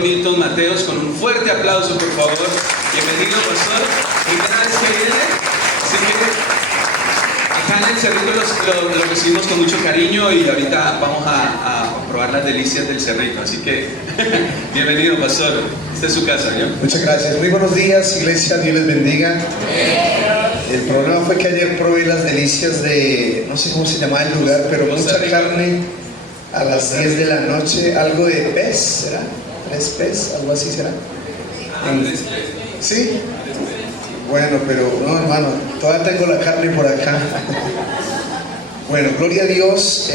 Milton Mateos, con un fuerte aplauso, por favor. Bienvenido, pastor. Primera vez que viene, así que acá en el Cerrito lo recibimos con mucho cariño y ahorita vamos a probar las delicias del Cerrito, así que bienvenido, pastor. Esta es su casa, ¿no? Muchas gracias. Muy buenos días, iglesia. Dios les bendiga. El problema fue que ayer probé las delicias de, no sé cómo se llamaba el lugar, pero mucha carne a las 10 de la noche, algo de pez, ¿será? ¿Pez? ¿Algo así será? ¿Sí? Bueno, pero no, hermano, todavía tengo la carne por acá. Bueno, gloria a Dios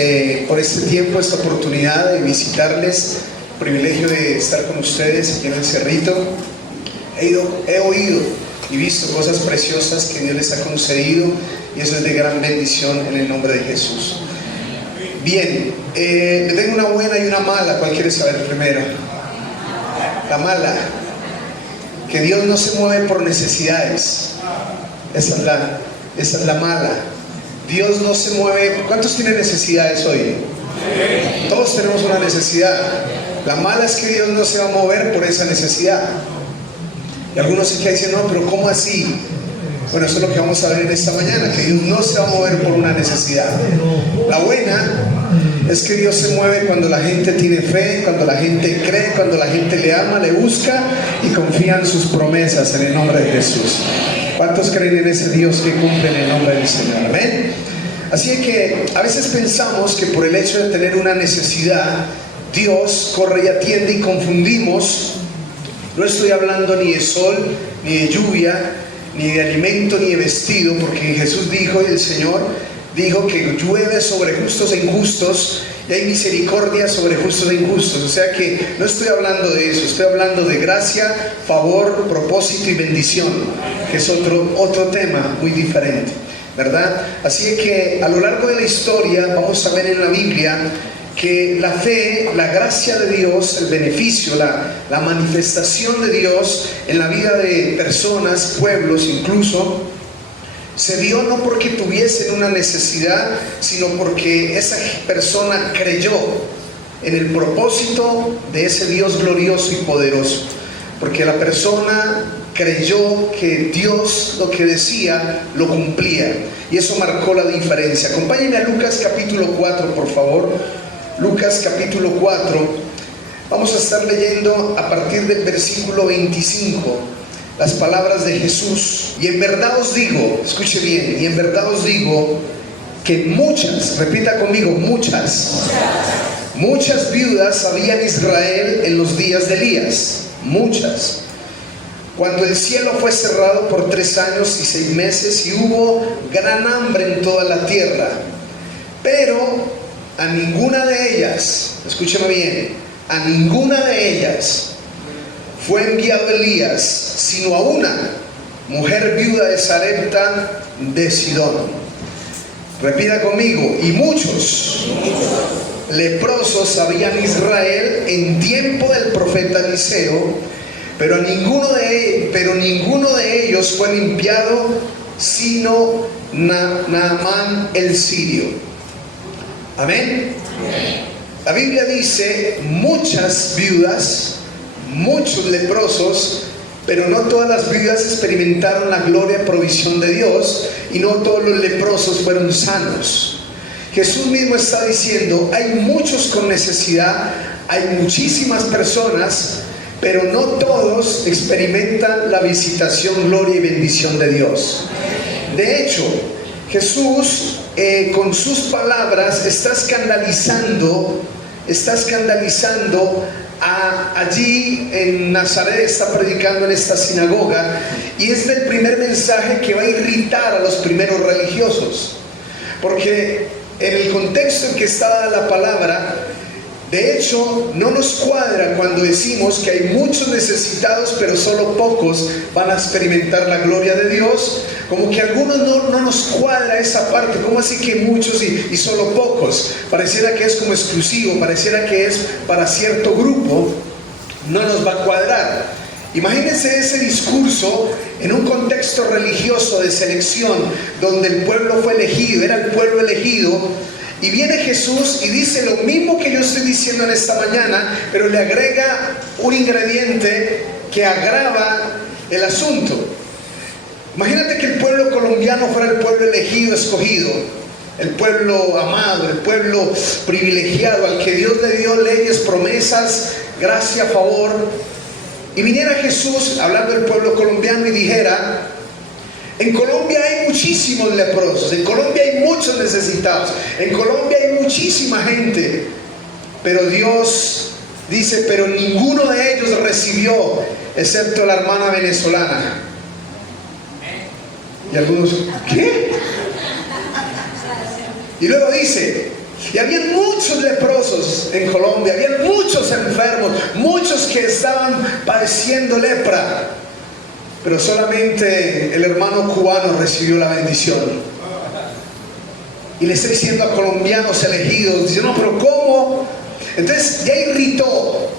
por este tiempo, esta oportunidad de visitarles, privilegio de estar con ustedes aquí en el Cerrito. He oído y visto cosas preciosas que Dios les ha concedido y eso es de gran bendición en el nombre de Jesús. Bien, le tengo una buena y una mala. ¿Cuál quiere saber primero? La mala, que Dios no se mueve por necesidades. Esa es la mala. Dios no se mueve. ¿Cuántos tienen necesidades hoy? Todos tenemos una necesidad. La mala es que Dios no se va a mover por esa necesidad. Y algunos se quedan diciendo, no, pero ¿cómo así? Bueno, eso es lo que vamos a ver en esta mañana, que Dios no se va a mover por una necesidad. La buena es que Dios se mueve cuando la gente tiene fe, cuando la gente cree, cuando la gente le ama, le busca y confía en sus promesas en el nombre de Jesús. ¿Cuántos creen en ese Dios que cumple en el nombre del Señor? Amén. Así que a veces pensamos que por el hecho de tener una necesidad, Dios corre y atiende y confundimos. No estoy hablando ni de sol, ni de lluvia, ni de alimento, ni de vestido, porque Jesús dijo, y el Señor dijo que llueve sobre justos e injustos y hay misericordia sobre justos e injustos. O sea que no estoy hablando de eso, estoy hablando de gracia, favor, propósito y bendición, que es otro tema muy diferente, ¿verdad? Así que a lo largo de la historia vamos a ver en la Biblia que la fe, la gracia de Dios, el beneficio, la manifestación de Dios en la vida de personas, pueblos incluso, se dio no porque tuviesen una necesidad, sino porque esa persona creyó en el propósito de ese Dios glorioso y poderoso. Porque la persona creyó que Dios lo que decía lo cumplía. Y eso marcó la diferencia. Acompáñenme a Lucas capítulo 4, por favor. Lucas capítulo 4. Vamos a estar leyendo a partir del versículo 25. Las palabras de Jesús. Y en verdad os digo, escuche bien, y en verdad os digo que muchas, repita conmigo, muchas viudas había en Israel en los días de Elías, muchas, cuando el cielo fue cerrado por 3 años y 6 meses y hubo gran hambre en toda la tierra, pero a ninguna de ellas, escúcheme bien, a ninguna de ellas fue enviado Elías, sino a una mujer viuda de Sarepta de Sidón. Repita conmigo, y muchos leprosos había en Israel en tiempo del profeta Eliseo, pero ninguno de ellos fue limpiado, sino Naamán el sirio. Amén. La Biblia dice muchas viudas, muchos leprosos, pero no todas las viudas experimentaron la gloria y provisión de Dios, y no todos los leprosos fueron sanos. Jesús mismo está diciendo, hay muchos con necesidad, hay muchísimas personas, pero no todos experimentan la visitación, gloria y bendición de Dios. De hecho, Jesús con sus palabras está escandalizando allí en Nazaret. Está predicando en esta sinagoga y es el primer mensaje que va a irritar a los primeros religiosos, porque en el contexto en que está la palabra, de hecho no nos cuadra cuando decimos que hay muchos necesitados pero solo pocos van a experimentar la gloria de Dios. Como que a algunos no nos cuadra esa parte. ¿Cómo así que muchos y solo pocos? Pareciera que es como exclusivo, pareciera que es para cierto grupo. No nos va a cuadrar. Imagínense ese discurso en un contexto religioso de selección, donde el pueblo fue elegido, era el pueblo elegido, Y viene Jesús y dice lo mismo que yo estoy diciendo en esta mañana, pero le agrega un ingrediente que agrava el asunto. Imagínate que el pueblo colombiano fuera el pueblo elegido, escogido, el pueblo amado, el pueblo privilegiado, al que Dios le dio leyes, promesas, gracia, favor. Y viniera Jesús, hablando del pueblo colombiano, y dijera: en Colombia hay muchísimos leprosos, en Colombia hay muchos necesitados, en Colombia hay muchísima gente, pero Dios dice, pero ninguno de ellos recibió, excepto la hermana venezolana. Y algunos, ¿qué? Y luego dice, y había muchos leprosos en Colombia, había muchos enfermos, muchos que estaban padeciendo lepra, pero solamente el hermano cubano recibió la bendición. Y le está diciendo a colombianos elegidos, dice, no, pero ¿cómo? Entonces ya irritó,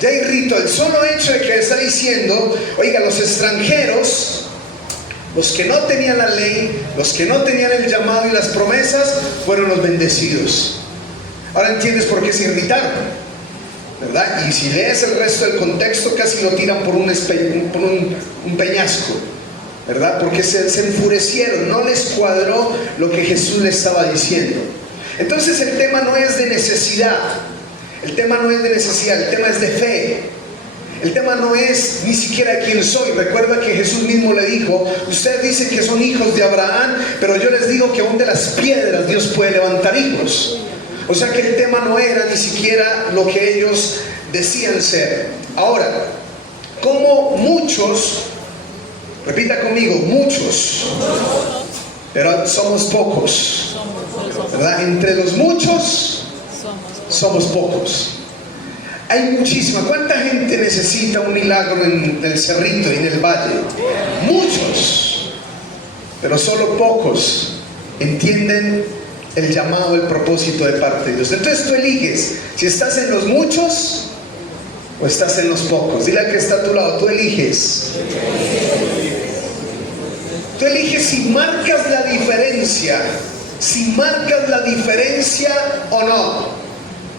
el solo hecho de que está diciendo, oiga, los extranjeros, los que no tenían la ley, los que no tenían el llamado y las promesas, fueron los bendecidos. Ahora entiendes por qué se irritaron, ¿verdad? Y si lees el resto del contexto, casi lo tiran por un peñasco, ¿verdad? Porque se enfurecieron, no les cuadró lo que Jesús les estaba diciendo. Entonces el tema no es de necesidad, el tema es de fe. El tema no es ni siquiera quién soy. Recuerda que Jesús mismo le dijo, ustedes dicen que son hijos de Abraham, pero yo les digo que aún de las piedras Dios puede levantar hijos. O sea que el tema no era ni siquiera lo que ellos decían ser. Ahora, como muchos, repita conmigo, muchos, pero somos pocos, ¿verdad? Entre los muchos somos pocos. Hay muchísima. ¿Cuánta gente necesita un milagro en el Cerrito y en el Valle? Muchos, pero solo pocos entienden el llamado, el propósito de parte de Dios. Entonces tú eliges si estás en los muchos o estás en los pocos. Dile al que está a tu lado, tú eliges. Tú eliges si marcas la diferencia, o no.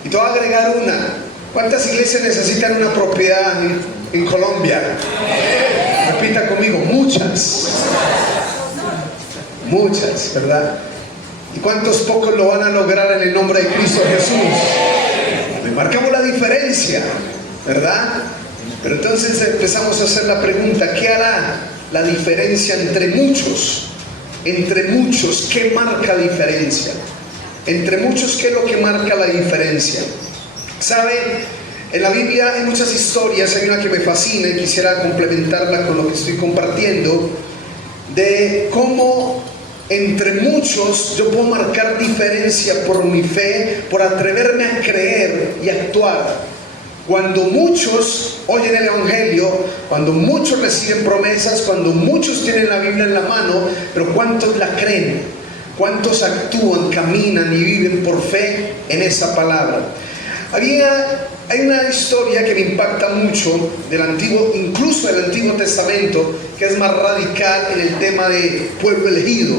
Y te voy a agregar una. ¿Cuántas iglesias necesitan una propiedad en Colombia? Repita conmigo, muchas, ¿verdad? ¿Y cuántos pocos lo van a lograr en el nombre de Cristo Jesús? Marcamos la diferencia, ¿verdad? Pero entonces empezamos a hacer la pregunta, ¿qué hará la diferencia entre muchos? Entre muchos, ¿qué marca diferencia? Entre muchos, ¿qué es lo que marca la diferencia? ¿Sabe? En la Biblia hay muchas historias, hay una que me fascina y quisiera complementarla con lo que estoy compartiendo, de cómo entre muchos yo puedo marcar diferencia por mi fe, por atreverme a creer y actuar. Cuando muchos oyen el Evangelio, cuando muchos reciben promesas, cuando muchos tienen la Biblia en la mano, pero ¿cuántos la creen? ¿Cuántos actúan, caminan y viven por fe en esa palabra? Hay una historia que me impacta mucho incluso del Antiguo Testamento, que es más radical en el tema de pueblo elegido.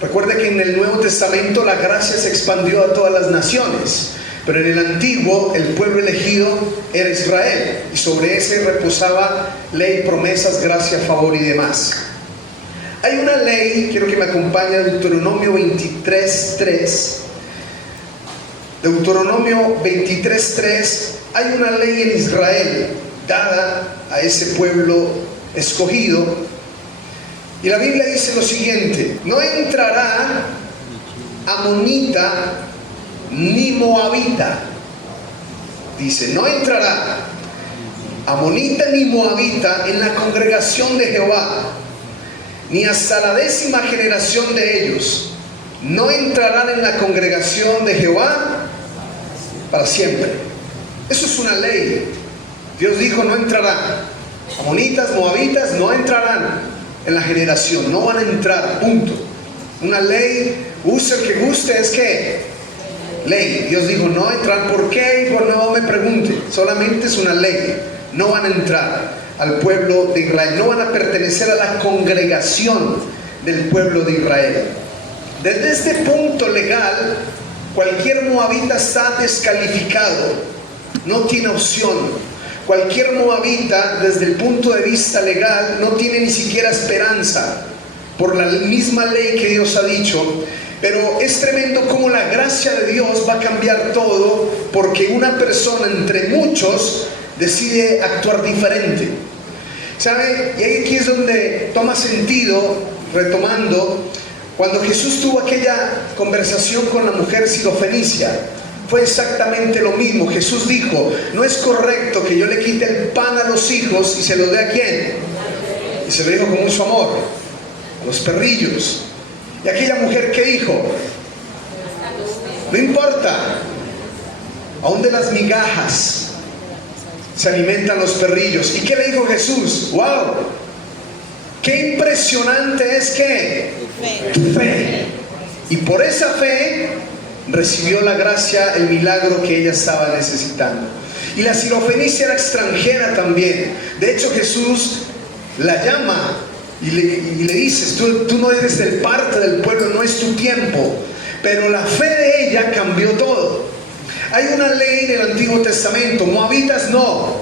Recuerda que en el Nuevo Testamento la gracia se expandió a todas las naciones, pero en el Antiguo el pueblo elegido era Israel, y sobre ese reposaba ley, promesas, gracia, favor y demás. Hay una ley, quiero que me acompañe, Deuteronomio 23:3. Deuteronomio 23:3, hay una ley en Israel dada a ese pueblo escogido, y la Biblia dice lo siguiente: no entrará amonita ni moabita. Dice, no entrará amonita ni moabita en la congregación de Jehová, ni hasta la 10ª generación de ellos. No entrarán en la congregación de Jehová para siempre. Eso es una ley. Dios dijo, no entrarán. Amonitas, moabitas no entrarán en la generación, no van a entrar, punto. Una ley, use el que guste, es que ley. Dios dijo, no entrar. ¿Por qué? Por no me pregunte, solamente es una ley. No van a entrar al pueblo de Israel, no van a pertenecer a la congregación del pueblo de Israel. Desde este punto legal, cualquier moabita está descalificado, no tiene opción. Cualquier moabita, desde el punto de vista legal, no tiene ni siquiera esperanza, por la misma ley que Dios ha dicho. Pero es tremendo cómo la gracia de Dios va a cambiar todo, porque una persona entre muchos decide actuar diferente. ¿Sabe? Y ahí aquí es donde toma sentido, retomando, cuando Jesús tuvo aquella conversación con la mujer sirofenicia. Fue exactamente lo mismo. Jesús dijo: no es correcto que yo le quite el pan a los hijos y se lo dé a ¿quién? Y se lo dijo con mucho amor: a los perrillos. Y aquella mujer, ¿qué dijo? No importa, aún de las migajas se alimentan los perrillos. ¿Y qué le dijo Jesús? ¡Wow! ¡Qué impresionante es que fe! Y por esa fe recibió la gracia, el milagro que ella estaba necesitando. Y la sirofenicia era extranjera también. De hecho, Jesús la llama y le dices: tú no eres del parte del pueblo, no es tu tiempo. Pero la fe de ella cambió todo. Hay una ley en el Antiguo Testamento: moabitas no.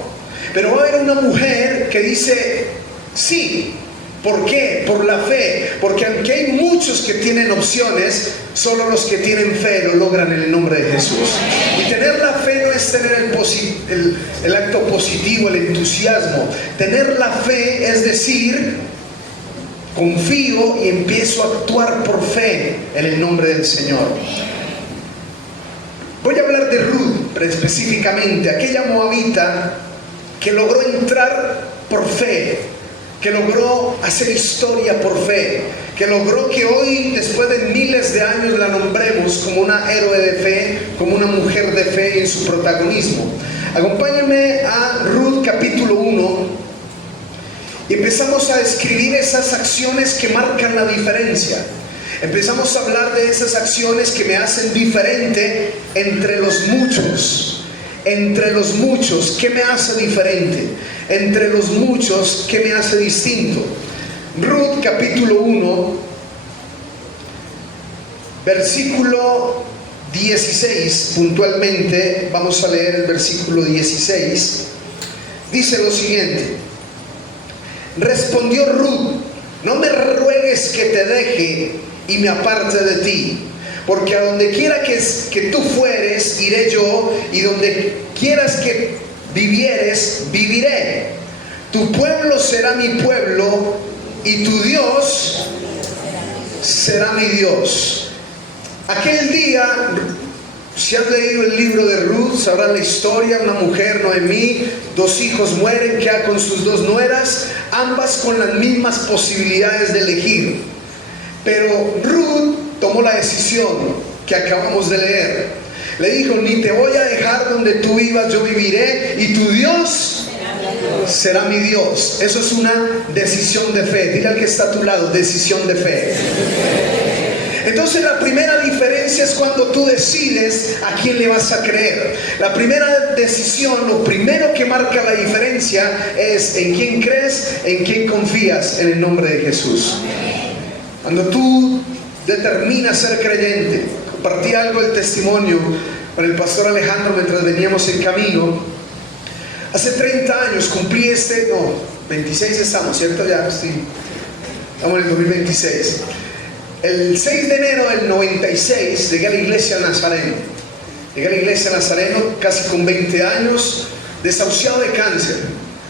Pero va a haber una mujer que dice sí. ¿Por qué? Por la fe. Porque aunque hay muchos que tienen opciones, solo los que tienen fe lo logran en el nombre de Jesús. Y tener la fe no es tener el acto positivo, el entusiasmo. Tener la fe es decir: confío y empiezo a actuar por fe en el nombre del Señor. Voy a hablar de Ruth específicamente, aquella moabita que logró entrar por fe, que logró hacer historia por fe, que logró que hoy, después de miles de años, la nombremos como una héroe de fe, como una mujer de fe en su protagonismo. Acompáñenme a Ruth capítulo 1 y empezamos a describir esas acciones que marcan la diferencia. Empezamos a hablar de esas acciones que me hacen diferente entre los muchos. Entre los muchos, ¿qué me hace diferente? Entre los muchos, ¿qué me hace distinto? Ruth capítulo 1, versículo 16, puntualmente vamos a leer el versículo 16. Dice lo siguiente: respondió Ruth: no me ruegues que te deje y me aparte de ti, porque a donde quiera que tú fueres, iré yo, y donde quieras que vivieres, viviré. Tu pueblo será mi pueblo, y tu Dios será mi Dios. Aquel día, si has leído el libro de Ruth, sabrás la historia. Una mujer, Noemí, 2 hijos mueren, queda con sus 2 nueras, ambas con las mismas posibilidades de elegir. Pero Ruth tomó la decisión que acabamos de leer. Le dijo: ni te voy a dejar donde tú vivas, yo viviré, y tu Dios será mi Dios. Eso es una decisión de fe. Dile al que está a tu lado: decisión de fe. Entonces la primera diferencia es cuando tú decides a quién le vas a creer. La primera decisión, lo primero que marca la diferencia es en quién crees, en quién confías, en el nombre de Jesús. Cuando tú determinas ser creyente, compartí algo del testimonio con el pastor Alejandro mientras veníamos en camino. Hace 30 años cumplí 26 estamos, ¿cierto? Ya, sí. Estamos en el 2026. El 6 de enero del 96 llegué a la iglesia Nazareno. Llegué a la iglesia Nazareno casi con 20 años, desahuciado de cáncer,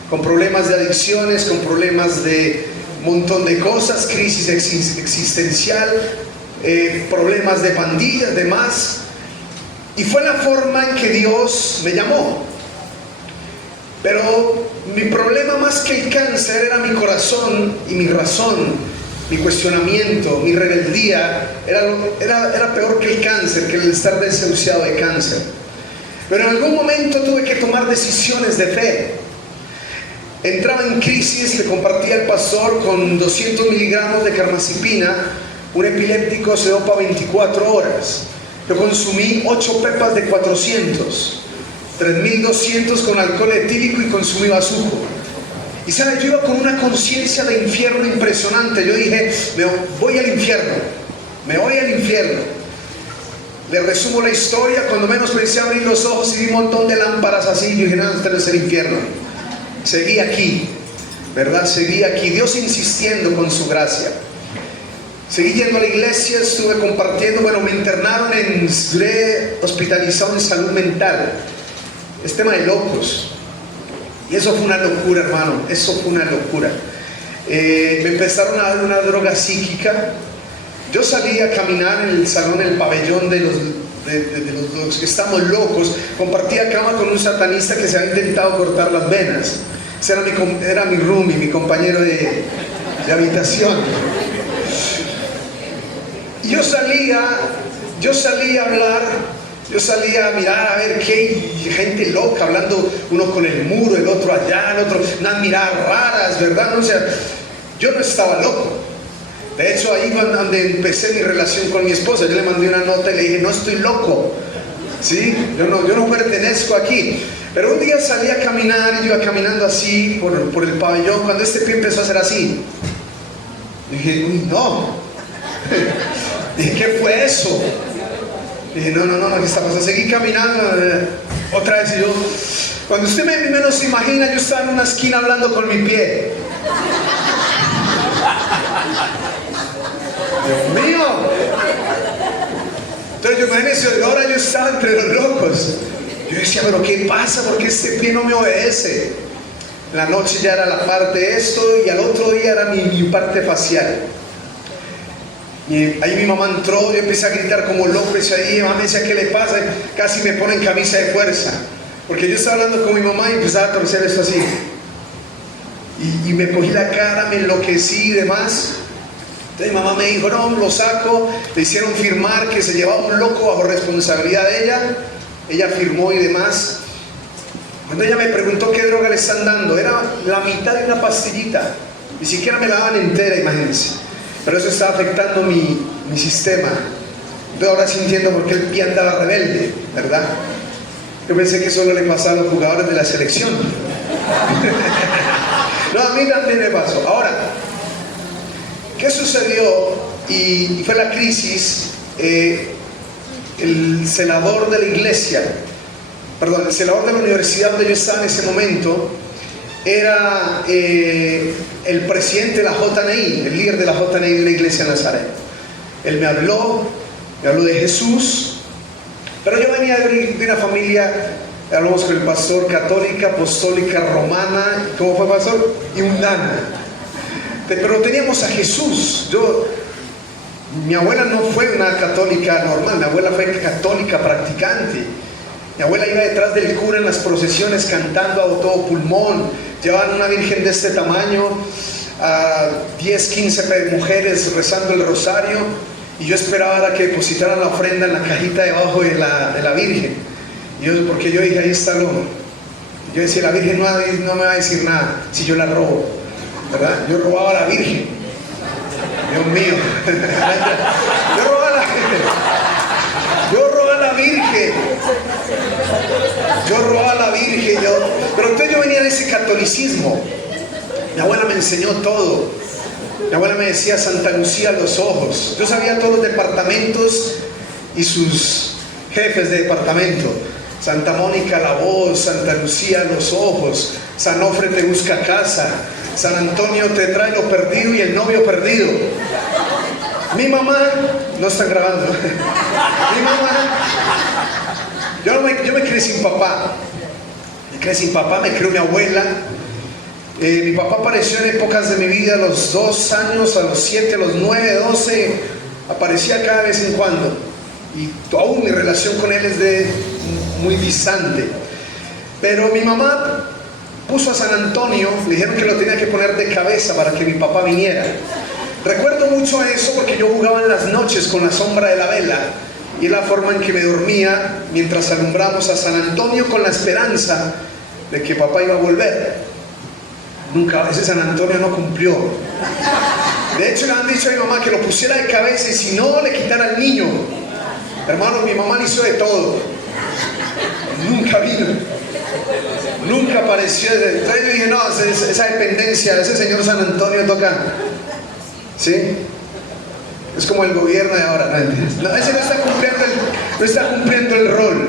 con problemas de adicciones, con problemas de montón de cosas, crisis existencial, problemas de pandillas, demás. Y fue la forma en que Dios me llamó. Pero mi problema más que el cáncer era mi corazón y mi razón, mi cuestionamiento, mi rebeldía. Era peor que el cáncer, que el estar desahuciado de cáncer. Pero en algún momento tuve que tomar decisiones de fe. Entraba en crisis, le compartí al pastor, con 200 miligramos de carbamazepina. Un epiléptico se dopa 24 horas. Yo consumí 8 pepas de 400, 3.200 con alcohol etílico y consumí bazuco. Y sabes, yo iba con una conciencia de infierno impresionante. Yo dije: voy al infierno. me voy al infierno. Le resumo la historia. Cuando menos pensé abrir los ojos y vi un montón de lámparas así, yo dije, no, este no es el infierno. Seguí aquí, ¿verdad? Seguí aquí, Dios insistiendo con su gracia. Seguí yendo a la iglesia, estuve compartiendo, bueno, me internaron duré hospitalizado en salud mental. Es tema de locos. Y eso fue una locura, hermano, eso fue una locura. Me empezaron a dar una droga psíquica. Yo salí a caminar en el salón, en el pabellón de los que estamos locos. Compartía cama con un satanista que se había intentado cortar las venas. Ese era mi roomie, mi compañero de habitación. Y yo salía a hablar, yo salía a mirar, a ver qué gente loca, hablando uno con el muro, el otro allá, el otro, unas miradas raras, ¿verdad? O sea, yo no estaba loco. De hecho, ahí fue donde empecé mi relación con mi esposa. Yo le mandé una nota y le dije, no estoy loco, ¿sí? Yo no pertenezco aquí. Pero un día salí a caminar y yo iba caminando así por el pabellón, cuando este pie empezó a hacer así. Dije, uy, no. Dije, ¿qué fue eso? Dije, no, ¿qué está pasando? Seguí caminando, otra vez, y yo, cuando usted menos se imagina, yo estaba en una esquina hablando con mi pie. Dios mío. Entonces yo imagínense, ahora yo estaba entre los locos. Yo decía, pero ¿qué pasa? ¿Por qué este pie no me obedece? La noche ya era la parte de esto y al otro día era mi parte facial. Y ahí mi mamá entró, yo empecé a gritar como loco, y mi mamá me decía, ¿qué le pasa? Casi me pone en camisa de fuerza, porque yo estaba hablando con mi mamá y empezaba a torcer esto así. Y me cogí la cara, me enloquecí y demás. Entonces mi mamá me dijo, no, lo saco. Le hicieron firmar que se llevaba un loco bajo responsabilidad de ella. Ella firmó y demás. Cuando ella me preguntó qué droga le están dando, era la mitad de una pastillita. Ni siquiera me la daban entera, imagínense. Pero eso estaba afectando mi sistema. Yo ahora sí entiendo por qué el pie andaba rebelde, ¿verdad? Yo pensé que solo le pasaba a los jugadores de la selección. No, a mí también me pasó. Ahora, ¿qué sucedió? Y fue la crisis. El celador de la iglesia, perdón, el celador de la universidad donde yo estaba en ese momento, era el presidente de la JNI, el líder de la JNI de la iglesia de Nazaret. Él me habló de Jesús, pero yo venía de una familia, hablamos con el pastor, católica, apostólica, romana, ¿cómo fue, pastor? Y mundana. Pero teníamos a Jesús. Mi abuela no fue una católica normal, mi abuela fue católica practicante. Mi abuela iba detrás del cura en las procesiones cantando a todo pulmón. Llevaban una virgen de este tamaño, a 10, 15 mujeres rezando el rosario, y yo esperaba que depositaran la ofrenda en la cajita debajo de la virgen. Porque yo dije, ahí está yo decía, la virgen no me va a decir nada si yo la robo, ¿verdad? Yo robaba a la virgen. Dios mío. Yo robaba a la virgen. Pero entonces yo venía de ese catolicismo. Mi abuela me enseñó todo. Mi abuela me decía Santa Lucía a los ojos. Yo sabía todos los departamentos y sus jefes de departamento. Santa Mónica la voz, Santa Lucía los ojos, San Ofre te busca casa, San Antonio te trae lo perdido y el novio perdido. Mi mamá, no están grabando, mi mamá, yo me crié sin papá. Me crió mi abuela. Mi papá apareció en épocas de mi vida, a los 2 años, a los 7, a los 9, 12, aparecía cada vez en cuando. Y aún mi relación con él es muy distante. Pero mi mamá puso a San Antonio, le dijeron que lo tenía que poner de cabeza para que mi papá viniera. Recuerdo mucho eso porque yo jugaba en las noches con la sombra de la vela, y es la forma en que me dormía mientras alumbramos a San Antonio con la esperanza de que papá iba a volver. Nunca, ese San Antonio no cumplió. De hecho le han dicho a mi mamá que lo pusiera de cabeza y si no le quitara al niño. Hermano, mi mamá le hizo de todo. Nunca vino. Nunca apareció. Entonces yo dije, no, esa dependencia, ese señor San Antonio toca. ¿Sí? Es como el gobierno de ahora. No, ese no está cumpliendo el rol.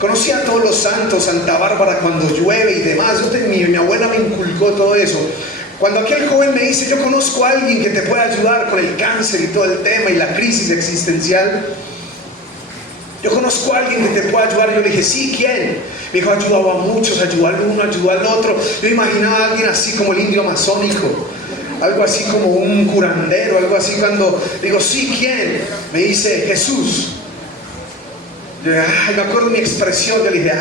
Conocí a todos los santos, Santa Bárbara cuando llueve y demás. Mi abuela me inculcó todo eso. Cuando aquel joven me dice, yo conozco a alguien que te puede ayudar con el cáncer y todo el tema y la crisis existencial. Yo conozco a alguien que te puede ayudar. Yo le dije, sí, ¿quién? Me dijo, ayudaba a muchos, ayudó al uno, ayudó al otro. Yo imaginaba a alguien así como el indio amazónico, algo así como un curandero, algo así. Cuando digo, sí, ¿quién? Me dice, Jesús. Yo dije, me acuerdo de mi expresión. Yo le dije,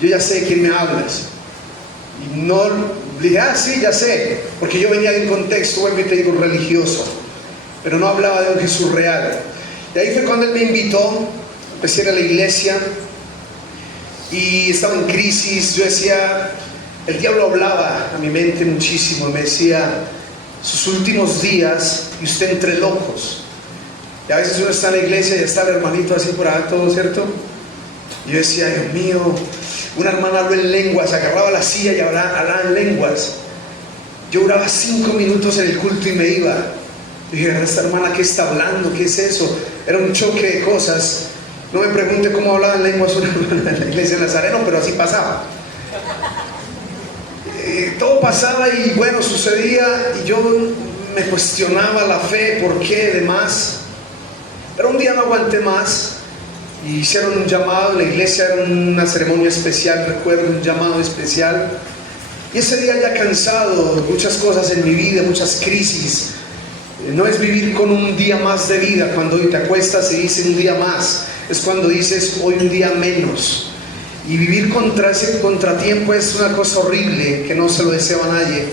yo ya sé de quién me hablas. Y no, le dije, sí, ya sé, porque yo venía de un contexto, vuelvo y te digo, religioso, pero no hablaba de un Jesús real. Y ahí fue cuando él me invitó, empecé a ir a la iglesia y estaba en crisis. Yo decía, el diablo hablaba a mi mente muchísimo, me decía, sus últimos días y usted entre locos. Y a veces uno está en la iglesia y está el hermanito así por acá, todo, ¿cierto? Y yo decía, Dios mío, una hermana habló en lenguas, agarraba la silla y hablaba en lenguas. Yo duraba 5 minutos en el culto y me iba. Y dije, esta hermana, ¿qué está hablando? ¿Qué es eso? Era un choque de cosas. No me pregunte cómo hablaba en lenguas una hermana en la iglesia de Nazareno, pero así pasaba. Todo pasaba y bueno, sucedía y yo me cuestionaba la fe, por qué, demás. Pero un día no aguanté más y hicieron un llamado en la iglesia, era una ceremonia especial, recuerdo, un llamado especial. Y ese día ya cansado, muchas cosas en mi vida, muchas crisis. No es vivir con un día más de vida, cuando hoy te acuestas y dices un día más, es cuando dices hoy un día menos. Y vivir contra ese contratiempo es una cosa horrible que no se lo deseo a nadie.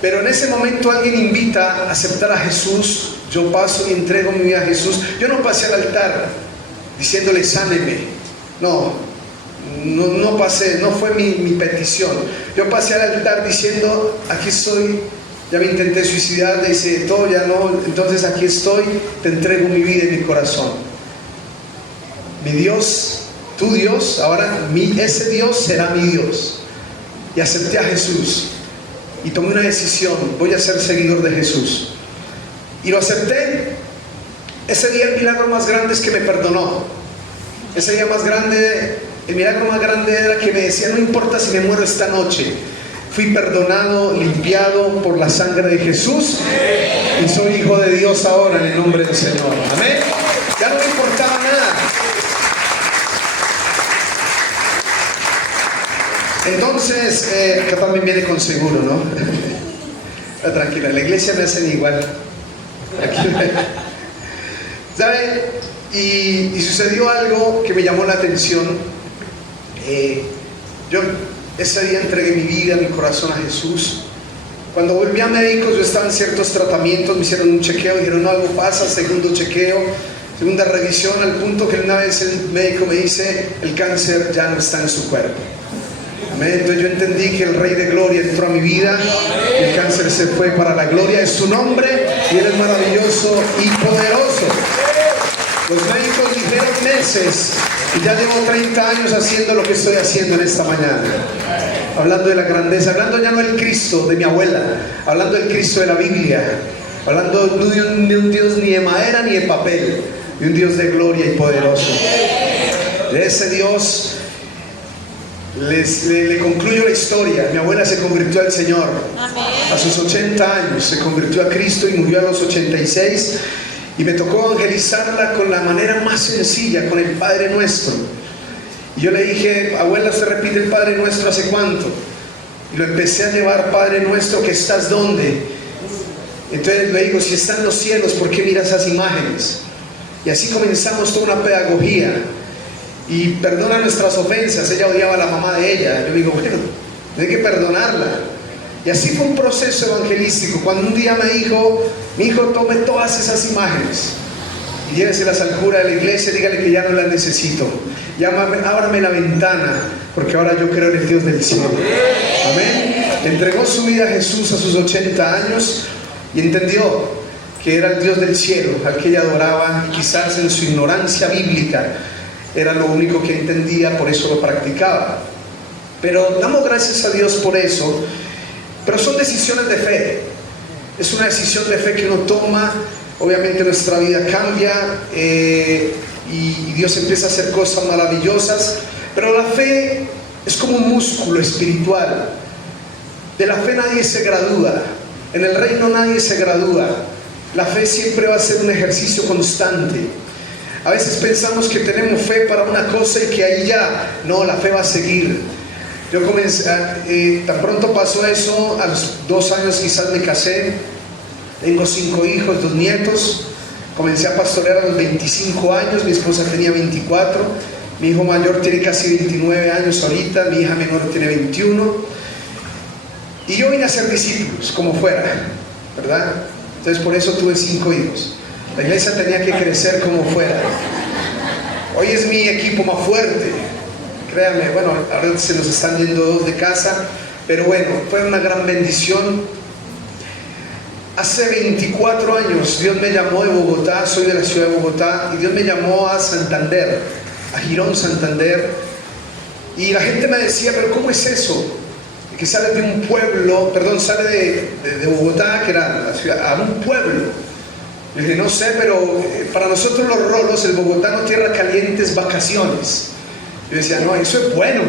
Pero en ese momento alguien invita a aceptar a Jesús. Yo paso y entrego mi vida a Jesús. Yo no pasé al altar diciéndole sáneme. No pasé, no fue mi petición. Yo pasé al altar diciendo, aquí estoy. Ya me intenté suicidar, dice todo, ya no, entonces aquí estoy, te entrego mi vida y mi corazón. Mi Dios, tu Dios, ahora ese Dios será mi Dios. Y acepté a Jesús y tomé una decisión, voy a ser seguidor de Jesús. Y lo acepté. Ese día el milagro más grande es que me perdonó. Ese día más grande, el milagro más grande era que me decía, no importa si me muero esta noche, fui perdonado, limpiado por la sangre de Jesús y soy hijo de Dios ahora en el nombre del Señor. Amén. Ya no me importaba nada. Entonces, acá también viene con seguro, ¿no? Tranquila, la iglesia me hacen igual. ¿Sabe? Y sucedió algo que me llamó la atención. Yo ese día entregué mi vida, mi corazón a Jesús. Cuando volví a médicos, yo estaba en ciertos tratamientos, me hicieron un chequeo, dijeron no, algo pasa, segundo chequeo, segunda revisión, al punto que una vez el médico me dice, el cáncer ya no está en su cuerpo. Amén. Entonces yo entendí que el Rey de Gloria entró a mi vida, y el cáncer se fue para la gloria de su nombre, y Él es maravilloso y poderoso. Los médicos dijeron meses, y ya llevo 30 años haciendo lo que estoy haciendo en esta mañana. Hablando de la grandeza, hablando ya no del Cristo de mi abuela, hablando del Cristo de la Biblia, hablando de un Dios ni de madera ni de papel, de un Dios de gloria y poderoso. De ese Dios le concluyo la historia. Mi abuela se convirtió al Señor a sus 80 años, se convirtió a Cristo y murió a los 86. Y me tocó evangelizarla con la manera más sencilla, con el Padre Nuestro. Y yo le dije, abuela, ¿usted repite el Padre Nuestro hace cuánto? Y lo empecé a llevar, Padre Nuestro, que estás ¿dónde? Entonces le digo, si está en los cielos, ¿por qué miras esas imágenes? Y así comenzamos toda una pedagogía. Y perdona nuestras ofensas. Ella odiaba a la mamá de ella. Yo digo, bueno, hay que perdonarla. Y así fue un proceso evangelístico. Cuando un día me dijo, mi hijo, tome todas esas imágenes y lléveselas al cura de la iglesia, dígale que ya no las necesito. Ábrame la ventana, porque ahora yo creo en el Dios del cielo. Amén. Le entregó su vida a Jesús a sus 80 años y entendió que era el Dios del cielo al que ella adoraba, y quizás en su ignorancia bíblica era lo único que entendía, por eso lo practicaba. Pero damos gracias a Dios por eso. Pero son decisiones de fe. Es una decisión de fe que uno toma obviamente nuestra vida cambia y Dios empieza a hacer cosas maravillosas, pero la fe es como un músculo espiritual. De la fe nadie se gradúa, en el reino nadie se gradúa. La fe siempre va a ser un ejercicio constante. A veces pensamos que tenemos fe para una cosa y que ahí ya, no, la fe va a seguir. Yo comencé, tan pronto pasó eso, a los 2 años quizás me casé, tengo 5 hijos, 2 nietos, comencé a pastorear a los 25 años, mi esposa tenía 24, mi hijo mayor tiene casi 29 años ahorita, mi hija menor tiene 21, y yo vine a ser discípulos, como fuera, ¿verdad? Entonces por eso tuve 5 hijos. La iglesia tenía que crecer como fuera. Hoy es mi equipo más fuerte. Créanme, bueno, ahora se nos están yendo 2 de casa, pero bueno, fue una gran bendición. Hace 24 años Dios me llamó de Bogotá, soy de la ciudad de Bogotá, y Dios me llamó a Santander, a Girón, Santander. Y la gente me decía, pero ¿cómo es eso? Que sale de un pueblo, perdón, sale de Bogotá, que era la ciudad, a un pueblo. Yo dije, no sé, pero para nosotros los rolos, el bogotano tierra caliente es vacaciones. Yo decía, no, eso es bueno,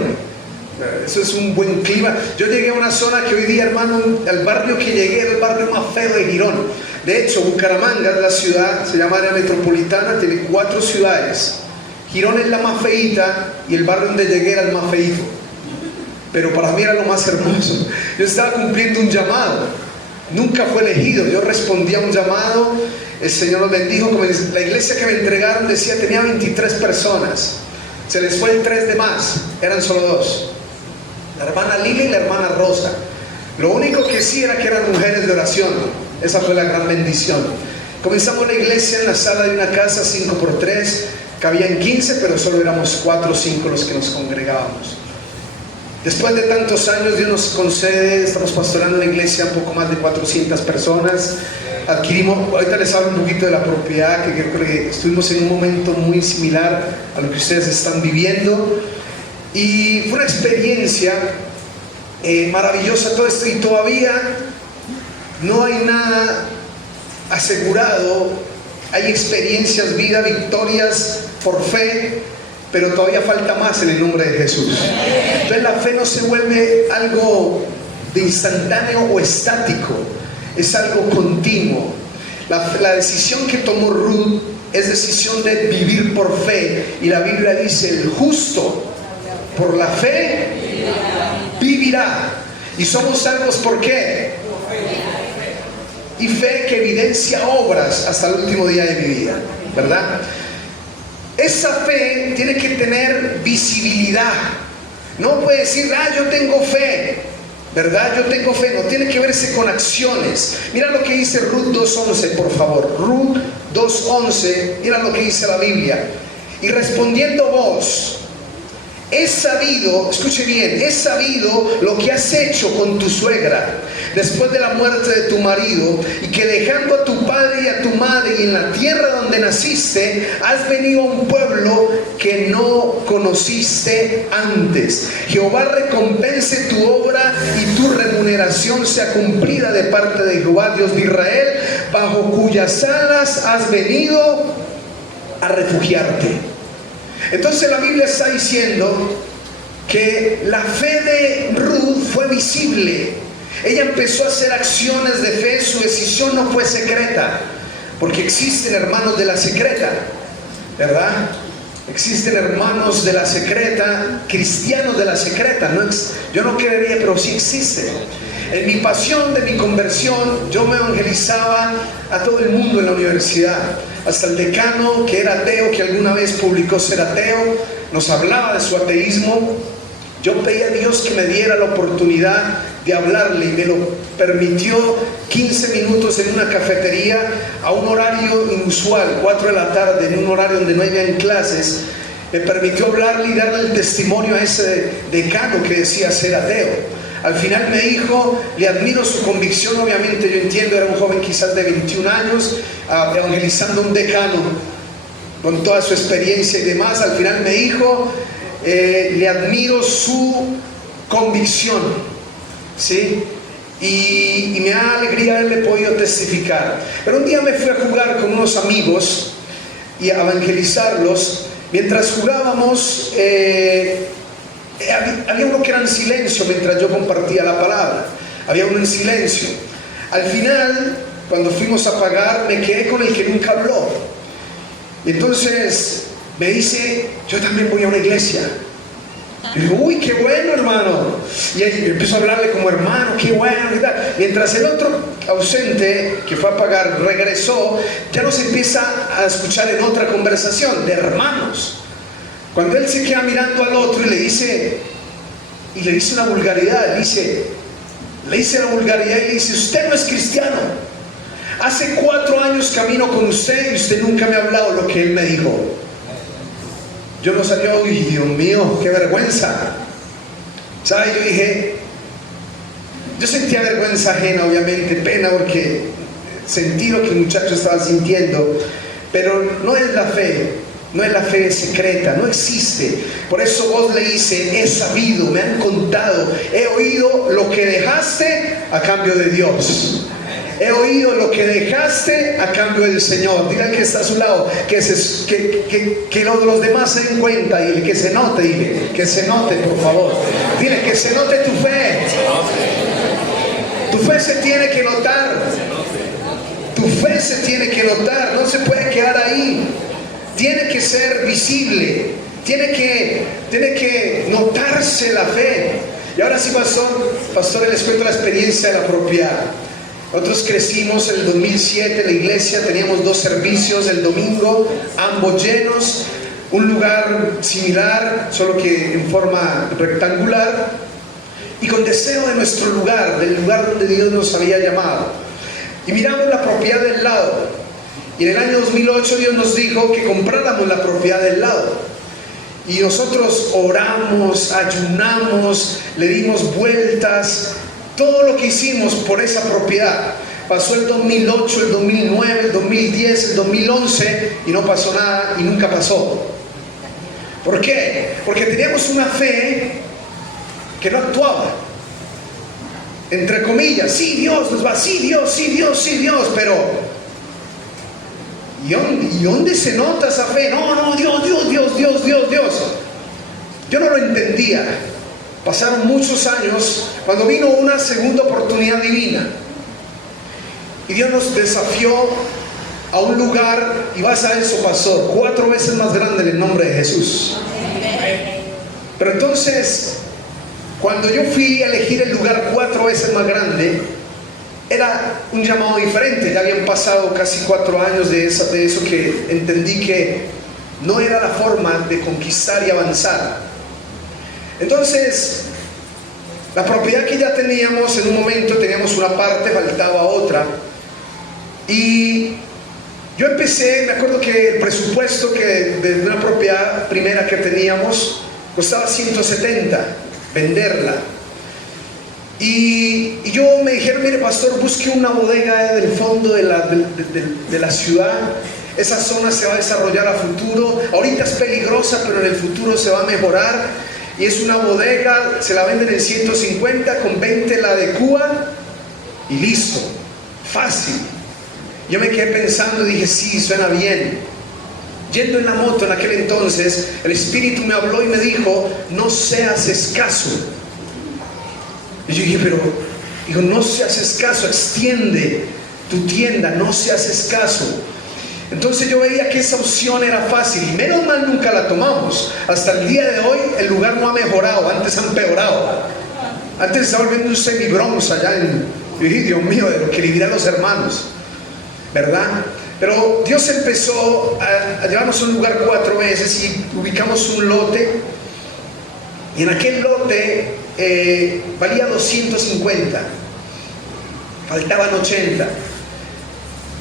eso es un buen clima. Yo llegué a una zona que hoy día, hermano, al barrio que llegué era el barrio más feo de Girón. De hecho, Bucaramanga es la ciudad, se llama área metropolitana, tiene 4 ciudades. Girón es la más feíta y el barrio donde llegué era el más feíto. Pero para mí era lo más hermoso. Yo estaba cumpliendo un llamado. Nunca fue elegido, yo respondí a un llamado, el Señor nos bendijo. Como la iglesia que me entregaron decía, tenía 23 personas, se les fue el 3 de más, eran solo 2, la hermana Lili y la hermana Rosa. Lo único que sí era que eran mujeres de oración, esa fue la gran bendición. Comenzamos la iglesia en la sala de una casa, 5x3, cabían 15, pero solo éramos 4 o 5 los que nos congregábamos. Después de tantos años, Dios nos concede, estamos pastoreando una iglesia, un poco más de 400 personas. Adquirimos, ahorita les hablo un poquito de la propiedad, que creo que estuvimos en un momento muy similar a lo que ustedes están viviendo. Y fue una experiencia maravillosa todo esto, y todavía no hay nada asegurado. Hay experiencias, vida, victorias por fe, pero todavía falta más en el nombre de Jesús. Entonces la fe no se vuelve algo de instantáneo o estático, es algo continuo. La decisión que tomó Ruth es decisión de vivir por fe, y la Biblia dice, el justo por la fe vivirá. Y somos salvos ¿por qué? Y fe que evidencia obras hasta el último día de mi vida, ¿verdad? Esa fe tiene que tener visibilidad. No puede decir, yo tengo fe, ¿verdad? Yo tengo fe. No, tiene que verse con acciones. Mira lo que dice Ruth 2:11, por favor. Ruth 2:11, mira lo que dice la Biblia. Y respondiendo vos, he sabido, escuche bien, he sabido lo que has hecho con tu suegra después de la muerte de tu marido, y que dejando a tu padre y a tu madre y en la tierra donde naciste, has venido a un pueblo que no conociste antes. Jehová recompense tu obra y tu remuneración sea cumplida de parte de Jehová Dios de Israel, bajo cuyas alas has venido a refugiarte. Entonces la Biblia está diciendo que la fe de Ruth fue visible. Ella empezó a hacer acciones de fe, su decisión no fue secreta, porque existen hermanos de la secreta, ¿verdad? Existen hermanos de la secreta, cristianos de la secreta. Yo no creería, pero sí existen. En mi pasión de mi conversión, yo me evangelizaba a todo el mundo en la universidad. Hasta el decano, que era ateo, que alguna vez publicó ser ateo, nos hablaba de su ateísmo. Yo pedí a Dios que me diera la oportunidad de hablarle, y me lo permitió 15 minutos en una cafetería a un horario inusual, 4 de la tarde, en un horario donde no habían clases. Me permitió hablarle y darle el testimonio a ese decano que decía ser ateo. Al final me dijo, le admiro su convicción, obviamente yo entiendo, era un joven quizás de 21 años, evangelizando a un decano con toda su experiencia y demás. Al final me dijo, le admiro su convicción, ¿sí? y me da alegría haberle podido testificar. Pero un día me fui a jugar con unos amigos y a evangelizarlos. Mientras jugábamos, había uno que era en silencio mientras yo compartía la palabra. Había uno en silencio. Al final, cuando fuimos a pagar, me quedé con el que nunca habló. Y entonces me dice, yo también voy a una iglesia. Y digo, uy, qué bueno, hermano. Y ahí empiezo a hablarle como hermano, qué bueno, y tal. Mientras el otro ausente que fue a pagar regresó, ya nos empieza a escuchar en otra conversación de hermanos. Cuando él se queda mirando al otro y le dice una vulgaridad, le dice la vulgaridad y le dice, usted no es cristiano. Hace 4 años camino con usted y usted nunca me ha hablado lo que él me dijo. Yo no sabía, uy, Dios mío, qué vergüenza. ¿Sabe? Yo sentía vergüenza ajena, obviamente, pena, porque sentí lo que el muchacho estaba sintiendo, pero no es la fe. No es la fe secreta, no existe. Por eso vos le dice, he sabido, me han contado, he oído lo que dejaste a cambio de Dios. He oído lo que dejaste a cambio del Señor. Diga que está a su lado, que los demás se den cuenta, y que se note, dile, que se note, por favor. Dile que se note tu fe. Tu fe se tiene que notar. Tu fe se tiene que notar, no se puede quedar ahí. Tiene que ser visible, tiene que notarse la fe. Y ahora sí, pastor, les cuento la experiencia de la propiedad. Nosotros crecimos en el 2007 en la iglesia, teníamos 2 servicios el domingo, ambos llenos, un lugar similar, solo que en forma rectangular, y con deseo de nuestro lugar, del lugar donde Dios nos había llamado. Y miramos la propiedad del lado. Y en el año 2008 Dios nos dijo que compráramos la propiedad del lado. Y nosotros oramos, ayunamos, le dimos vueltas, todo lo que hicimos por esa propiedad. Pasó el 2008, el 2009, el 2010, el 2011 y no pasó nada y nunca pasó. ¿Por qué? Porque teníamos una fe que no actuaba. Entre comillas, sí Dios nos va, sí Dios, sí Dios, sí Dios, pero ¿y dónde se nota esa fe? No, Dios. Yo no lo entendía. Pasaron muchos años cuando vino una segunda oportunidad divina. Y Dios nos desafió a un lugar, y vas a eso, pastor, 4 veces más grande en el nombre de Jesús. Pero entonces, cuando yo fui a elegir el lugar 4 veces más grande, era un llamado diferente. Ya habían pasado casi 4 años de eso que entendí que no era la forma de conquistar y avanzar. Entonces, la propiedad que ya teníamos, en un momento teníamos una parte, faltaba otra. Y yo empecé, me acuerdo que el presupuesto de una propiedad primera que teníamos costaba 170, venderla. Y yo me dijeron, mire pastor, busque una bodega del fondo de la ciudad. Esa zona se va a desarrollar a futuro. Ahorita es peligrosa, pero en el futuro se va a mejorar. Y es una bodega, se la venden en 150, con 20 la adecúan y listo, fácil. Yo me quedé pensando y dije, sí, suena bien. Yendo en la moto en aquel entonces, el Espíritu me habló y me dijo, no seas escaso. Y yo dije, no seas escaso, extiende tu tienda, no seas escaso. Entonces yo veía que esa opción era fácil, y menos mal nunca la tomamos. Hasta el día de hoy el lugar no ha mejorado, antes ha empeorado. Antes estaba volviendo un semi-bronx allá yo dije, Dios mío, de lo que le dirán los hermanos, ¿verdad? Pero Dios empezó a llevarnos a un lugar 4 veces y ubicamos un lote. Y en aquel lote valía 250, faltaban 80.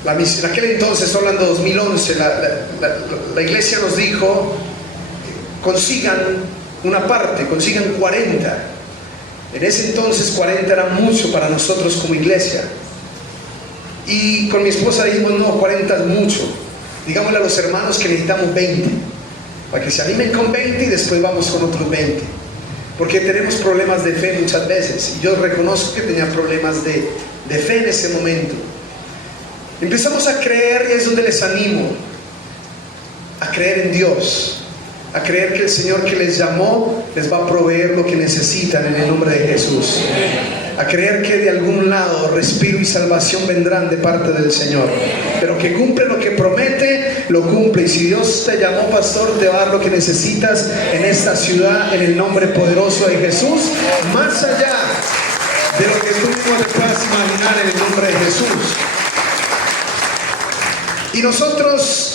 En aquel entonces, hablando de 2011, la iglesia nos dijo, consigan una parte, consigan 40. En ese entonces 40 era mucho para nosotros como iglesia. Y con mi esposa dijimos, no, 40 es mucho. Digámosle a los hermanos que necesitamos 20, para que se animen con 20 y después vamos con otros 20. porque tenemos problemas de fe muchas veces. Y yo reconozco que tenía problemas de fe en ese momento. Empezamos a creer, y es donde les animo, a creer en Dios, a creer que el Señor que les llamó les va a proveer lo que necesitan en el nombre de Jesús, a creer que de algún lado respiro y salvación vendrán de parte del Señor, pero que cumple lo que promete, lo cumple. Y si Dios te llamó pastor, te va a dar lo que necesitas en esta ciudad, en el nombre poderoso de Jesús, más allá de lo que tú mismo te puedas imaginar, en el nombre de Jesús. Y nosotros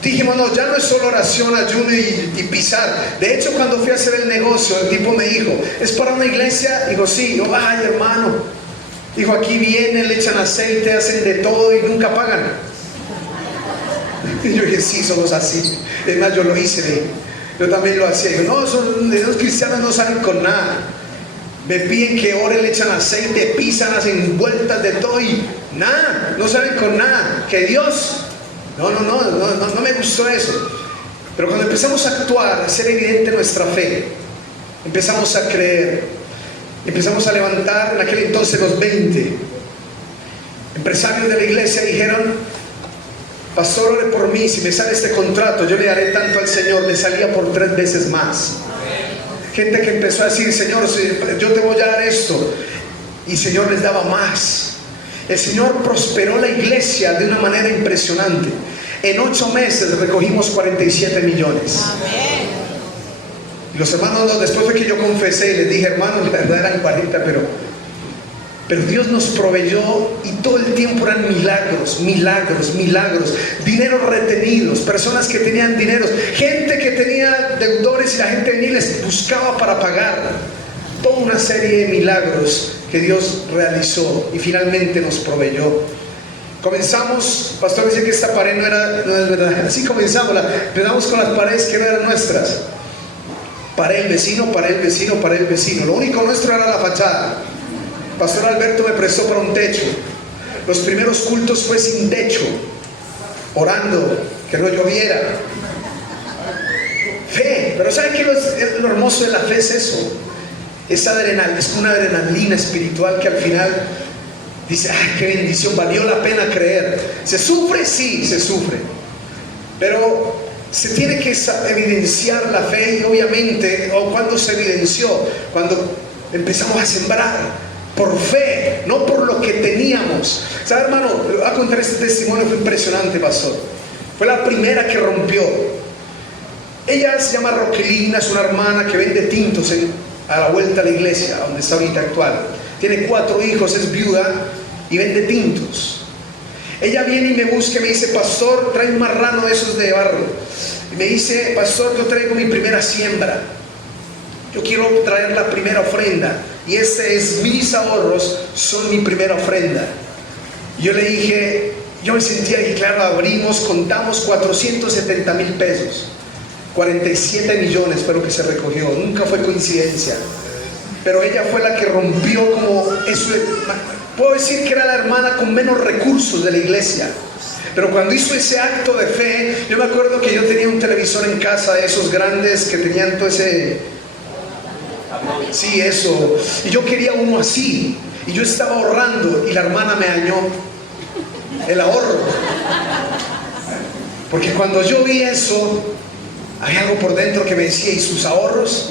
dijimos, no, ya no es solo oración, ayuno y pisar. De hecho, cuando fui a hacer el negocio, el tipo me dijo, ¿es para una iglesia? Dijo, sí. Yo, ay, hermano. Dijo, aquí vienen, le echan aceite, hacen de todo y nunca pagan. Y yo dije, sí, somos así. Es más, yo lo hice. Yo también lo hacía. Dijo, no, los cristianos no salen con nada. Me piden que ore, le echan aceite, pisan, hacen vueltas de todo y nada, no salen con nada. Que Dios... No me gustó eso. Pero cuando empezamos a actuar, a hacer evidente nuestra fe, empezamos a creer, empezamos a levantar. En aquel entonces los 20 empresarios de la iglesia dijeron, pastor, ore por mí, si me sale este contrato yo le daré tanto al Señor. Le salía por 3 veces más. Gente que empezó a decir, Señor, yo te voy a dar esto, y el Señor les daba más. El Señor prosperó la iglesia de una manera impresionante. En 8 meses recogimos 47 millones. Amén. Y los hermanos, después de que yo confesé, les dije, hermanos, la verdad eran 40, pero Dios nos proveyó, y todo el tiempo eran milagros, milagros, milagros. Dineros retenidos, personas que tenían dineros, gente que tenía deudores y la gente venía y les buscaba para pagar. Toda una serie de milagros que Dios realizó y finalmente nos proveyó. Comenzamos, pastor dice que esta pared no es verdad. Así comenzamos, empezamos con las paredes que no eran nuestras. Para el vecino, para el vecino, para el vecino. Lo único nuestro era la fachada. Pastor Alberto me prestó para un techo. Los primeros cultos fue sin techo, orando que no lloviera. Fe, pero ¿saben qué lo hermoso de la fe es eso? Es una adrenalina espiritual que al final dice, ¡ay, qué bendición! Valió la pena creer. ¿Se sufre? Sí, se sufre. Pero se tiene que evidenciar la fe, y obviamente, o cuando se evidenció, cuando empezamos a sembrar por fe, no por lo que teníamos. ¿Sabe, hermano? Voy a contar este testimonio, fue impresionante, pastor. Fue la primera que rompió. Ella se llama Roquelina, es una hermana que vende tintos a la vuelta a la iglesia, donde está ahorita actual. Tiene 4 hijos, es viuda y vende tintos. Ella viene y me busca y me dice, pastor, trae un marrano de esos de barro. Y me dice, pastor, yo traigo mi primera siembra. Yo quiero traer la primera ofrenda. Y mis ahorros son mi primera ofrenda. Y yo le dije, yo me sentía, y claro, abrimos, contamos 470,000 pesos. 47 millones fue lo que se recogió. Nunca fue coincidencia. Pero ella fue la que rompió como eso. Puedo decir que era la hermana con menos recursos de la iglesia. Pero cuando hizo ese acto de fe, yo me acuerdo que yo tenía un televisor en casa de esos grandes que tenían todo ese... Sí, eso. Y yo quería uno así. Y yo estaba ahorrando y la hermana me dañó el ahorro. Porque cuando yo vi eso, había algo por dentro que me decía, ¿y sus ahorros?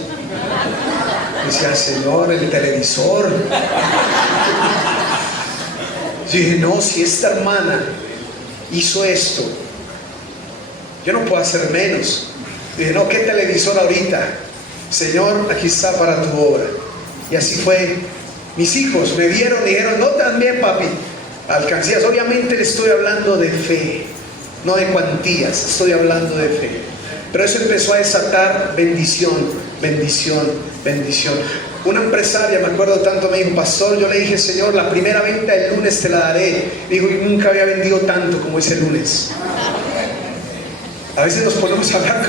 Decía, Señor, el televisor. Yo dije, no, si esta hermana hizo esto, yo no puedo hacer menos. Dije, no, ¿qué televisor ahorita? Señor, aquí está para tu obra. Y así fue. Mis hijos me vieron y dijeron, no, también, papi, alcancías. Obviamente le estoy hablando de fe, no de cuantías, estoy hablando de fe. Pero eso empezó a desatar bendición, bendición, bendición. Una empresaria, me acuerdo tanto, me dijo, pastor, yo le dije, Señor, la primera venta el lunes te la daré. Dijo, y nunca había vendido tanto como ese lunes. A veces nos ponemos a hablar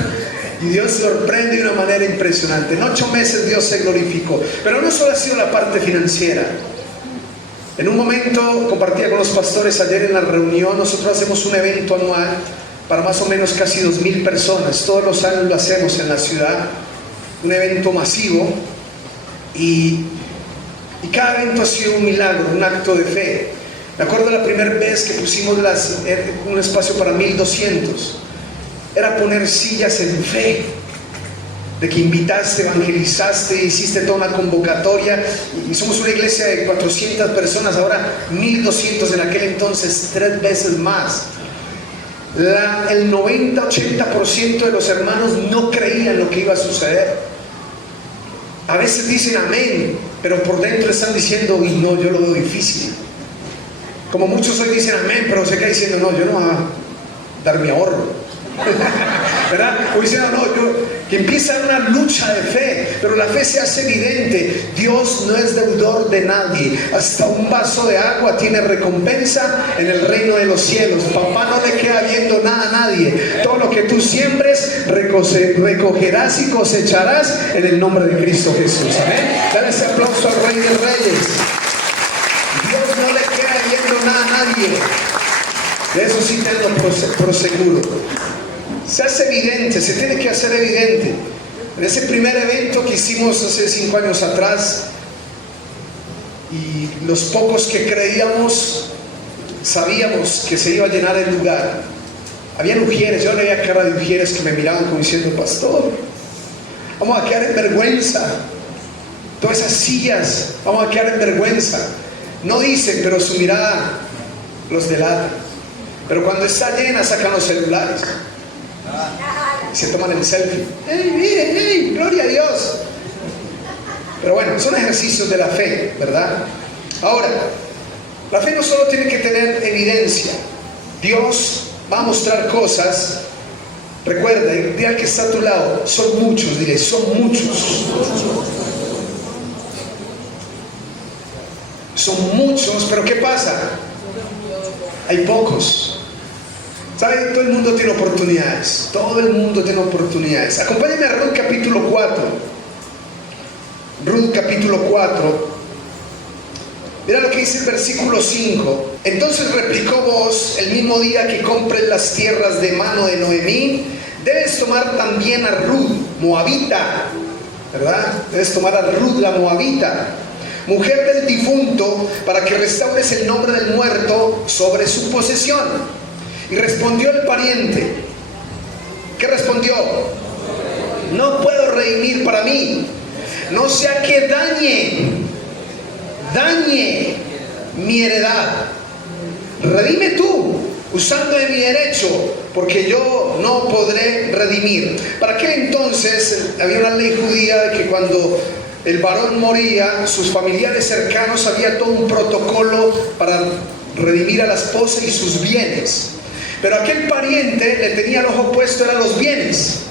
y Dios sorprende de una manera impresionante. En 8 meses Dios se glorificó. Pero no solo ha sido la parte financiera. En un momento compartía con los pastores ayer en la reunión. Nosotros hacemos un evento anual para más o menos casi 2,000 personas. Todos los años lo hacemos en la ciudad. Un evento masivo. Y cada evento ha sido un milagro, un acto de fe. Me acuerdo la primera vez que pusimos un espacio para 1200. Era poner sillas en fe. De que invitaste, evangelizaste, hiciste toda una convocatoria. Y somos una iglesia de 400 personas, ahora 1200, en aquel entonces 3 veces más. El 90-80% de los hermanos no creían lo que iba a suceder. A veces dicen amén, pero por dentro están diciendo, y no, yo lo veo difícil. Como muchos hoy dicen amén, pero se queda diciendo, no, yo no voy a dar mi ahorro. ¿Verdad? O diciendo, no, que empieza una lucha de fe, pero la fe se hace evidente. Dios no es deudor de nadie. Hasta un vaso de agua tiene recompensa en el reino de los cielos. Papá no le queda viendo nada a nadie. Todo lo que tú siembres, recogerás y cosecharás en el nombre de Cristo Jesús. Amén. Dale ese aplauso al Rey de Reyes. Dios no le queda viendo nada a nadie. De eso sí tengo por seguro. Se hace evidente, se tiene que hacer evidente. En ese primer evento que hicimos hace 5 años atrás, y los pocos que creíamos, sabíamos que se iba a llenar el lugar. Había mujeres, yo veía cara de mujeres que me miraban como diciendo, pastor, vamos a quedar en vergüenza. Todas esas sillas, vamos a quedar en vergüenza. No dicen, pero su mirada los delata. Pero cuando está llena, sacan los celulares. Se toman el selfie. ¡Ey, miren, ey! ¡Gloria a Dios! Pero bueno, son ejercicios de la fe, ¿verdad? Ahora, la fe no solo tiene que tener evidencia. Dios va a mostrar cosas. Recuerda, dile al que está a tu lado, son muchos, dile, son muchos. Son muchos, pero ¿qué pasa? Hay pocos. ¿Saben? Todo el mundo tiene oportunidades. Todo el mundo tiene oportunidades. Acompáñenme a Ruth capítulo 4. Ruth capítulo 4. Mira lo que dice el versículo 5. Entonces replicó Booz, el mismo día que compres las tierras de mano de Noemí, debes tomar también a Ruth, moabita. ¿Verdad? Debes tomar a Ruth la moabita, mujer del difunto, para que restaures el nombre del muerto sobre su posesión. Y respondió el pariente. ¿Qué respondió? No puedo redimir para mí, no sea que dañe mi heredad. Redime tú, usando de mi derecho, porque yo no podré redimir. Para aquel entonces había una ley judía de que cuando el varón moría, sus familiares cercanos, había todo un protocolo para redimir a la esposa y sus bienes. Pero aquel pariente le tenía el ojo puesto a los bienes.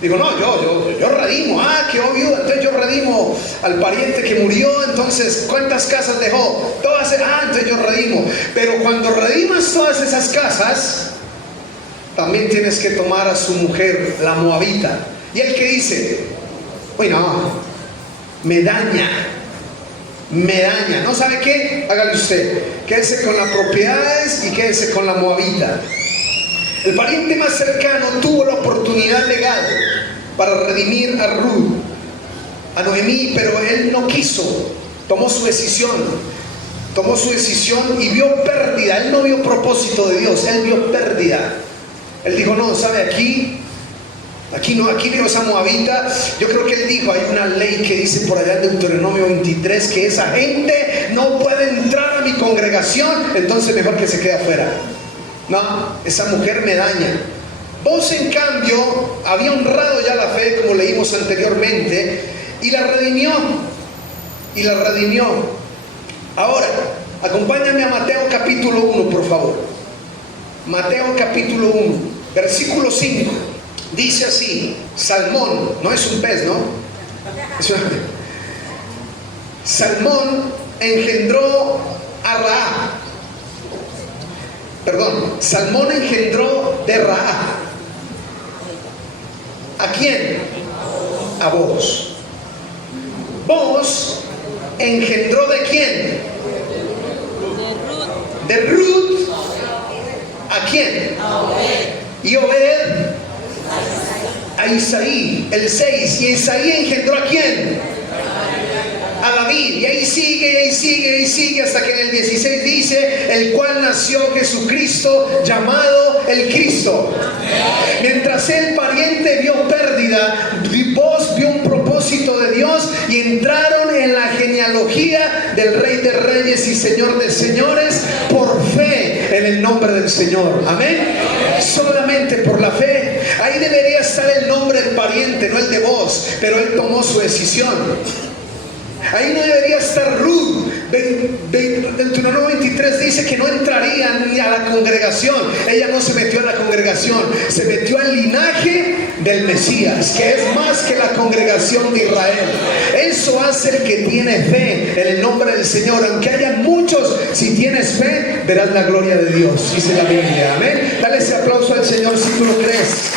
Digo, no, yo redimo. Ah, quedó viuda, entonces yo redimo al pariente que murió. Entonces, ¿cuántas casas dejó? Todas. Ah, entonces yo redimo. Pero cuando redimas todas esas casas, también tienes que tomar a su mujer, la moabita. Y el que dice, uy, no, me daña. ¿No sabe qué? Hágale usted. Quédese con las propiedades y quédese con la moabita. El pariente más cercano tuvo la oportunidad legal para redimir a Ruth, a Noemí, pero él no quiso. Tomó su decisión y vio pérdida. Él no vio propósito de Dios, él vio pérdida. Él dijo, no, ¿sabe? Aquí veo esa moabita. Yo creo que él dijo, hay una ley que dice por allá en Deuteronomio 23 que esa gente no puede entrar a mi congregación, entonces mejor que se quede afuera. No, esa mujer me daña. Vos, en cambio, había honrado ya la fe, como leímos anteriormente, y la redimió. Ahora, acompáñame a Mateo capítulo 1, por favor. Mateo capítulo 1, versículo 5. Dice así, Salmón, no es un pez, ¿no? Salmón engendró a Raab. Salmón engendró de Raab. ¿A quién? A Booz. Booz engendró de quién? De Ruth. ¿A quién? Y Obed a Isaí, el 6. ¿Y Isaí engendró a quién? David, y ahí sigue, hasta que en el 16 dice, el cual nació Jesucristo, llamado el Cristo. Mientras el pariente vio pérdida, vos vio un propósito de Dios y entraron en la genealogía del Rey de Reyes y Señor de Señores por fe en el nombre del Señor. Amén. Solamente por la fe. Ahí debería estar el nombre del pariente, no el de vos, pero él tomó su decisión. Ahí no debería estar Ruth. Deuteronomio 23 dice que no entraría ni a la congregación. Ella no se metió a la congregación, se metió al linaje del Mesías, que es más que la congregación de Israel. Eso hace el que tiene fe en el nombre del Señor. Aunque haya muchos, si tienes fe, verás la gloria de Dios, dice la Biblia. Amén. Dale ese aplauso al Señor si tú lo crees.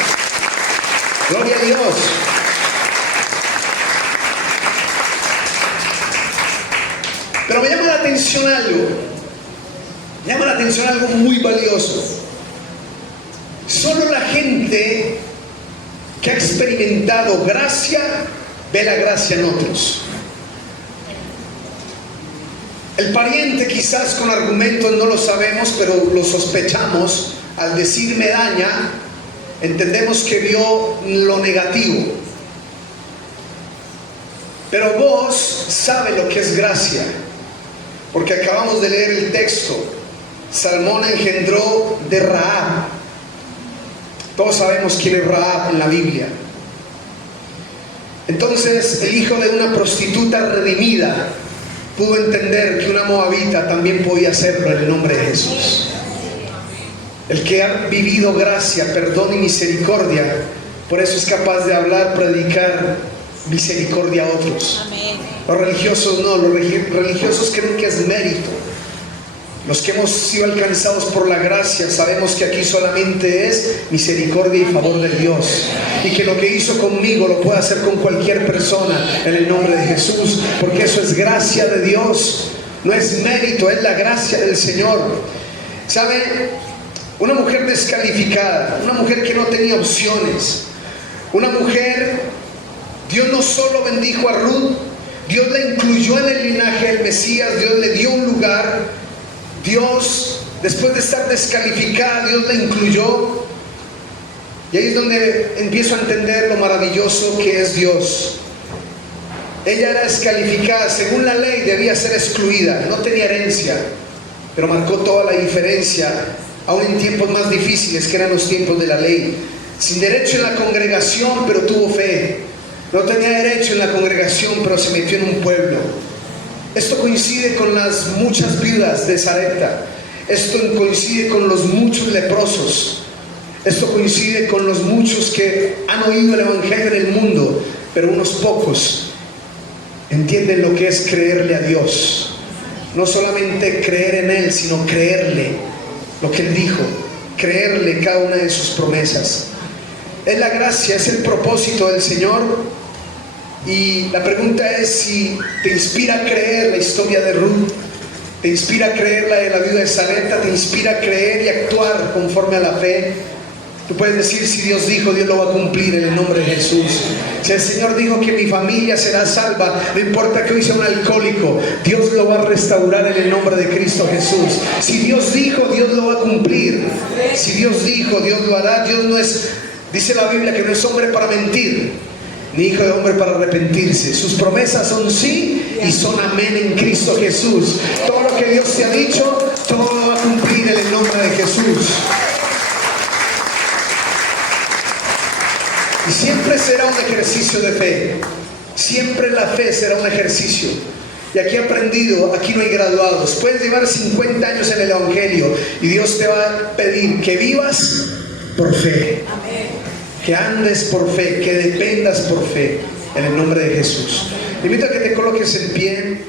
Gloria a Dios. Pero me llama la atención algo muy valioso. Solo la gente que ha experimentado gracia ve la gracia en otros. El pariente, quizás con argumentos no lo sabemos, pero lo sospechamos. Al decir me daña, entendemos que vio lo negativo. Pero vos sabes lo que es gracia, porque acabamos de leer el texto. Salmón engendró de Rahab. Todos sabemos quién es Rahab en la Biblia. Entonces el hijo de una prostituta redimida pudo entender que una moabita también podía hacerlo en el nombre de Jesús. El que ha vivido gracia, perdón y misericordia, por eso es capaz de hablar, predicar misericordia a otros. Los religiosos no, los religiosos creen que es mérito. Los que hemos sido alcanzados por la gracia sabemos que aquí solamente es misericordia y favor de Dios, y que lo que hizo conmigo lo puede hacer con cualquier persona en el nombre de Jesús, porque eso es gracia de Dios, no es mérito, es la gracia del Señor. ¿Sabe? Una mujer descalificada, una mujer que no tenía opciones, una mujer, Dios no solo bendijo a Ruth, Dios la incluyó en el linaje del Mesías, Dios le dio un lugar. Dios, después de estar descalificada, Dios la incluyó. Y ahí es donde empiezo a entender lo maravilloso que es Dios. Ella era descalificada, según la ley debía ser excluida, no tenía herencia, pero marcó toda la diferencia, aún en tiempos más difíciles que eran los tiempos de la ley. Sin derecho en la congregación, pero tuvo fe. No tenía derecho en la congregación, pero se metió en un pueblo. Esto coincide con las muchas viudas de Sarepta. Esto coincide con los muchos leprosos. Esto coincide con los muchos que han oído el evangelio en el mundo, pero unos pocos entienden lo que es creerle a Dios. No solamente creer en Él, sino creerle lo que Él dijo, creerle cada una de sus promesas. Es la gracia, es el propósito del Señor. Y la pregunta es si te inspira a creer la historia de Ruth, te inspira a creer la de la viuda de Sarepta, te inspira a creer y actuar conforme a la fe. Tú puedes decir, si Dios dijo, Dios lo va a cumplir en el nombre de Jesús. Si el Señor dijo que mi familia será salva, no importa que hoy sea un alcohólico, Dios lo va a restaurar en el nombre de Cristo Jesús. Si Dios dijo, Dios lo va a cumplir. Si Dios dijo, Dios lo hará. Dios no es, dice la Biblia, que no es hombre para mentir, ni hijo de hombre para arrepentirse. Sus promesas son sí y son amén en Cristo Jesús. Todo lo que Dios te ha dicho, todo lo va a cumplir en el nombre de Jesús. Y siempre será un ejercicio de fe. Siempre la fe será un ejercicio. Y aquí he aprendido, aquí no hay graduados. Puedes llevar 50 años en el Evangelio y Dios te va a pedir que vivas por fe. Que andes por fe, que dependas por fe, en el nombre de Jesús. Te invito a que te coloques en pie.